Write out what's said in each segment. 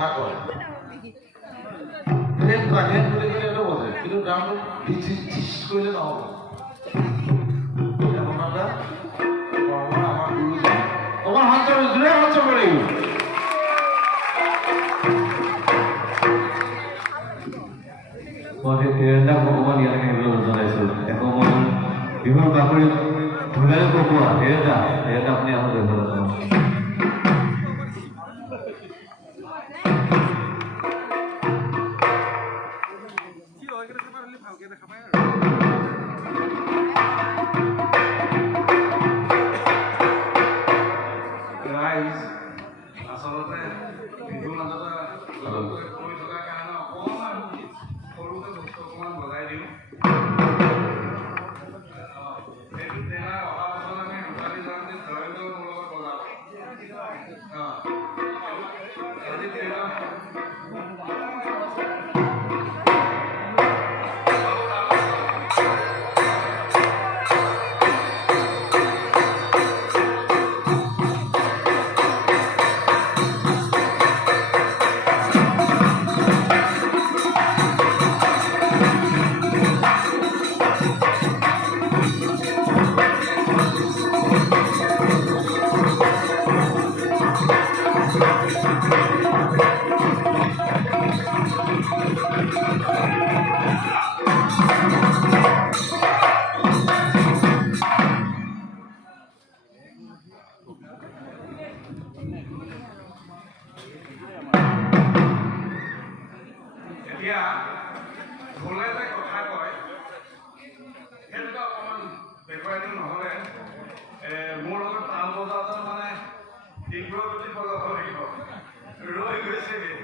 কথা কয় ট্ৰেন ট্ৰাকেন বুলি ক'লে এইটো বজে কিন্তু গানটো ডিচ কৰিলে নহ'ব আপোনাৰ আমাৰ গুৰুজন অকণ হাত জোৰে হাত চাব লাগিব মই হিৰেণদাক ভগৱান ইয়ালৈকে আহিবলৈ জনাইছোঁ একমান বিহুৰ বাকৰি ধুলাই কোৱা হিৰেণদা আপুনি আহক আচলতে বিহুৰ মাজতে কৰি থকাৰ কাৰণে অকণমান সৰুকে বস্তু অকণমান বজাই দিওঁ সেইটো ট্ৰেইনাৰ অহা বছৰ আমি হুঁচৰি যাওঁতে ধৰেন্দ্ৰ মোৰ লগত বজাব আজি ট্ৰেইনাৰ এতিয়া ঢোলে যে কথা কয় সেইটোকে অকণমান দেখুৱাই দিওঁ নহ'লে মোৰ লগত তাল বজাওঁতে মানে তীব্ৰ গতি বজাব লাগিব ৰৈ গৈছেগৈ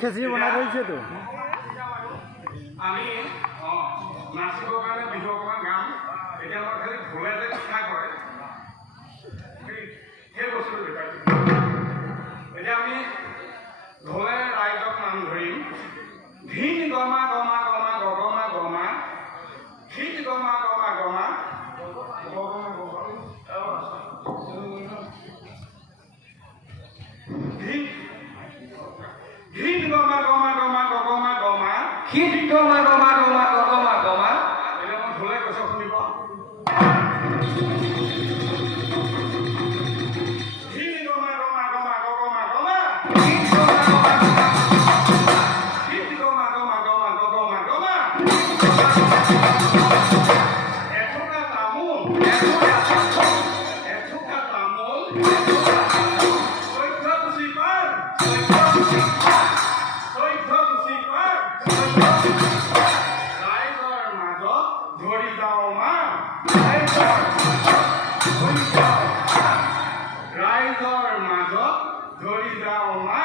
খেচৰি বনাই থৈছে তো আমি নাচিবৰ কাৰণে বিহু অকণমান গাম এতিয়া আমাৰ খালি ঢোলে যে কথা কয় সেই বস্তুটো দেখুৱাইছোঁ এতিয়া আমি ঢোলে ৰাইজক নাম ধৰিম ধীন গমা গমা গমা গগমা গমা ধীন গমা গমা গমা ধীন গমা গমা গমা গগমা গমা শীত গমা গমা গমা গমা গমা এতিয়া মই ঢোলে কৈছোঁ শুনিব ধীন গমা গমা গমা গগমা গমা শীত গমা গমা গমা গগমা গমা এথোকা তামোল ৰাইজৰ মাজত ধৰি যাওঁ মা ৰাইজৰ মাজত ধৰি যাওঁ মা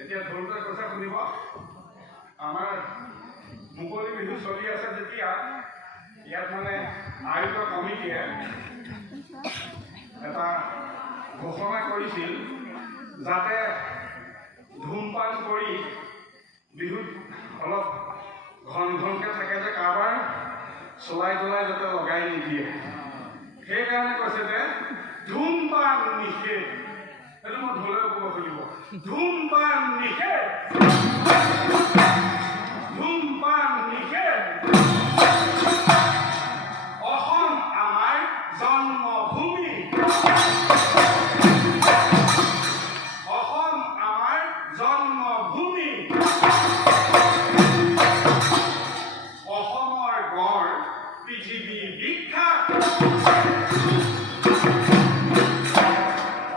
এতিয়া ঢোলটোৱে কৈছে শুনিব আমাৰ মুকলি বিহু চলি আছে যেতিয়া ইয়াত মানে আয়োজক কমিটিয়ে এটা ঘোষণা কৰিছিল যাতে ধূমপান কৰি বিহুত অলপ ঘন ঘনকৈ থাকে যে কাৰোবাৰ চলাই তলাই যাতে লগাই নিদিয়ে সেইকাৰণে কৈছে যে ধূমপান নিষেধ সেইটো মই ঢোলে ক'ব খুলিব ধূমপান নিষেধ ধূমপান নিষেধ অসম আমাৰ জন্মভূমি অসম আমাৰ জন্মভূমি অসমৰ গড় পৃথিৱী বিখ্যাত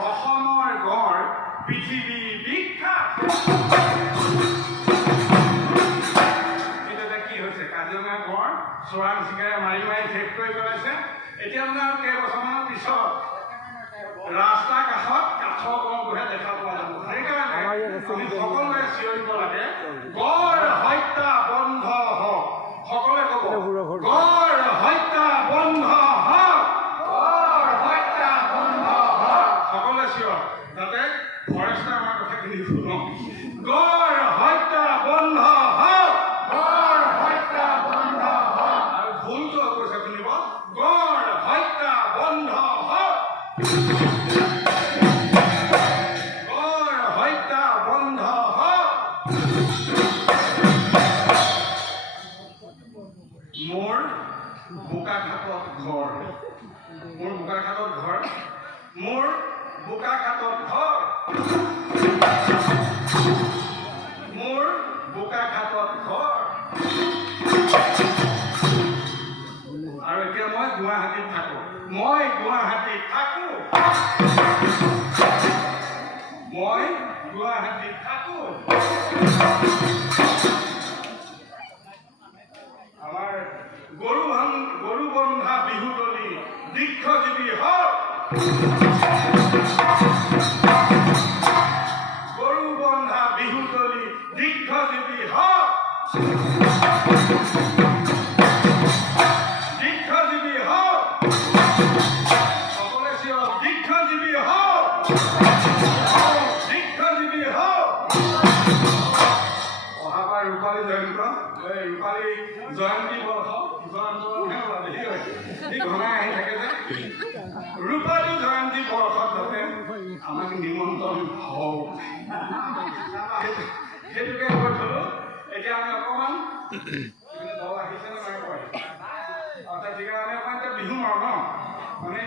অসমৰ গড় পৃথিৱী বিখ্যাত এতিয়া কি হৈছে কাজিৰঙা গড় চোৰাং চিকাৰে মাৰি মাৰি শেষ কৰি পেলাইছে এতিয়া মানে আৰু কেইবছৰমানৰ পিছত ৰাস্তা কাষত কাঠৰ গড়বোৰহে দেখা পোৱা যাব সেইকাৰণে আমি সকলোৱে চিঞৰিব লাগে গড় হত্যা বন্ধ হওক সকলোৱে ক'ব গড় হত্যা বন্ধ হওক গড় হত্যা বন্ধ হওক সকলোৱে চিঞৰ যাতে ফৰেষ্টে আমাৰ কথাখিনি শুনক গড় হত্যা বন্ধ হওক গড় হত্যা বন্ধ হওক আৰু ভুলটো কৈছে শুনিব গড় হত্যা বন্ধ হওক গড় হত্যা বন্ধ হওক মোৰ বোকাখাটত ঘৰ মোৰ বোকাখাটত ঘৰ মোৰ বোকাখাটত ঘৰ মোৰ বোকাখাটত ঘৰ আৰু এতিয়া মই গুৱাহাটীত থাকো মই গুৱাহাটীত থাকো মই গুৱাহাটীত থাকো আমাৰ গৰু বন্ধা বিহুতলী দীক্ষজীৱী হওক গৰু বন্ধা বিহুতলী দীক্ষজীৱী হওক দীক্ষজীৱী হওক সকলোৱে চিঞৰক দীক্ষজীৱী হওক দীক্ষজীৱী হওক অহাবাৰ ৰূপালী জয়ন্ত ৰূপালী জয়ন্তী বৰ্ষ ঘনাই আহি থাকে যে ৰূপালী জয়ন্তী বৰ্ষত যাতে আমাক নিমন্ত্ৰণ হওক সেইটোকে কৈ থলো এতিয়া আমি অকণমান দল আহিছে নে নাই কয় অৰ্থাৎ ঠিক আমি অকণমান এতিয়া বিহু মাৰো ন মানে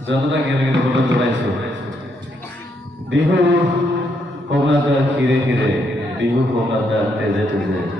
জনতা কেনেকৈ ক'বলৈ জনাইছোঁ বিহু কমলাটা খিৰে খিৰে বিহু কমলাটা তেজে তেজে